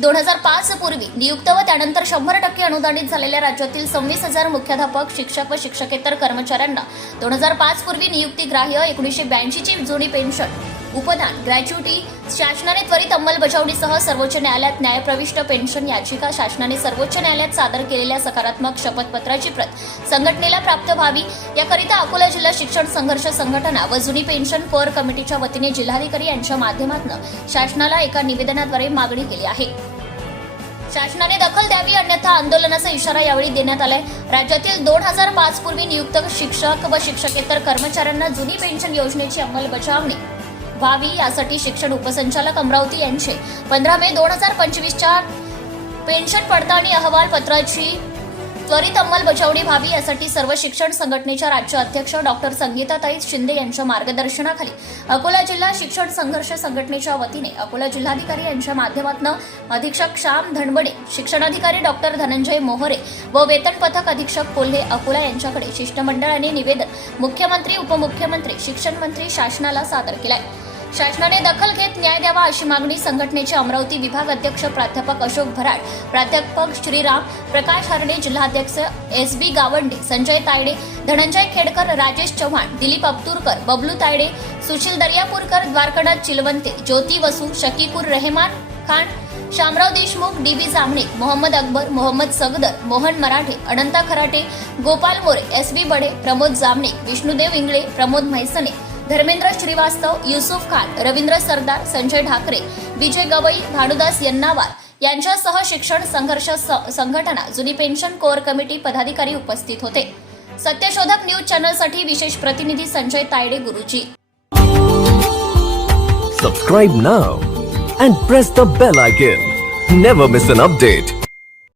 2005 पूर्वी नियुक्त व त्यानंतर 100% अनुदानित झालेल्या राज्यातील 26,000 मुख्याध्यापक, शिक्षक व शिक्षकेतर कर्मचाऱ्यांना 2005 पूर्वी नियुक्ती ग्राह्य 1982 ची जुनी पेन्शन, उपदान, ग्रॅच्युटी शासनाने त्वरित अंमलबजावणीसह सर्वोच्च न्यायालयात न्यायप्रविष्ट पेन्शन याचिका शासनाने सर्वोच्च न्यायालयात सादर केलेल्या सकारात्मक शपथपत्राची प्रत संघटनेला प्राप्त व्हावी याकरिता अकोला जिल्हा शिक्षण संघर्ष संघटना व जुनी पेन्शन कोर कमिटीच्या वतीने जिल्हाधिकारी यांच्या माध्यमातून शासनाला एका निवेदनाद्वारे मागणी केली आहे। शासनाने दखल द्यावी अन्यथा आंदोलनाचा इशारा यावेळी देण्यात आलाय। राज्यातील 2005 पूर्वी नियुक्त शिक्षक व शिक्षकेतर कर्मचाऱ्यांना जुनी पेन्शन योजनेची अंमलबजावणी व्हावी यासाठी शिक्षण उपसंचालक अमरावती यांचे 15 मे 2025 च्या पेन्शन पडताळणी अहवाल पत्राची त्वरित अंमलबजावणी व्हावी यासाठी सर्व शिक्षण संघटनेच्या राज्य अध्यक्ष डॉक्टर संगीताताई शिंदे यांच्या मार्गदर्शनाखाली अकोला जिल्हा शिक्षण संघर्ष संघटनेच्या वतीने अकोला जिल्हाधिकारी यांच्या माध्यमातून अधीक्षक श्याम धनबडे, शिक्षणाधिकारी डॉक्टर धनंजय मोहरे व वेतन पथक अधीक्षक कोल्हे अकोला यांच्याकडे शिष्टमंडळाने निवेदन मुख्यमंत्री, उपमुख्यमंत्री, शिक्षण मंत्री शासनाला सादर केलाय। शासनाने दखल घेत न्याय द्यावा अशी मागणी संघटनेचे अमरावती विभाग अध्यक्ष प्राध्यापक अशोक भराड, प्राध्यापक श्रीराम, प्रकाश हरणे, जिल्हाध्यक्ष SB गावंडे, संजय तायडे, धनंजय खेडकर, राजेश चव्हाण, दिलीप अब्तुरकर, बबलू तायडे, सुशील दर्यापूरकर, द्वारकानाथ चिलवंते, ज्योती वसू, शकीकुर रहमान खान, शामराव देशमुख, DB जामणे, मोहम्मद अकबर, मोहम्मद सगदर, मोहन मराठे, अनंता खराटे, गोपाल मोरे, SB बडे, प्रमोद जामणे, विष्णुदेव इंगळे, प्रमोद म्हैसने, धर्मेंद्र श्रीवास्तव, युसुफ खान, रवींद्र सरदार, संजय ढाकरे, विजय गवई, भानुदास यन्नावार यांच्यासह शिक्षण संघर्ष संघटना जुनी पेन्शन कोर कमिटी पदाधिकारी उपस्थित होते। सत्यशोधक न्यूज चॅनलसाठी विशेष प्रतिनिधी संजय तायडे गुरुजी। Subscribe now and press the bell icon. Never miss an update.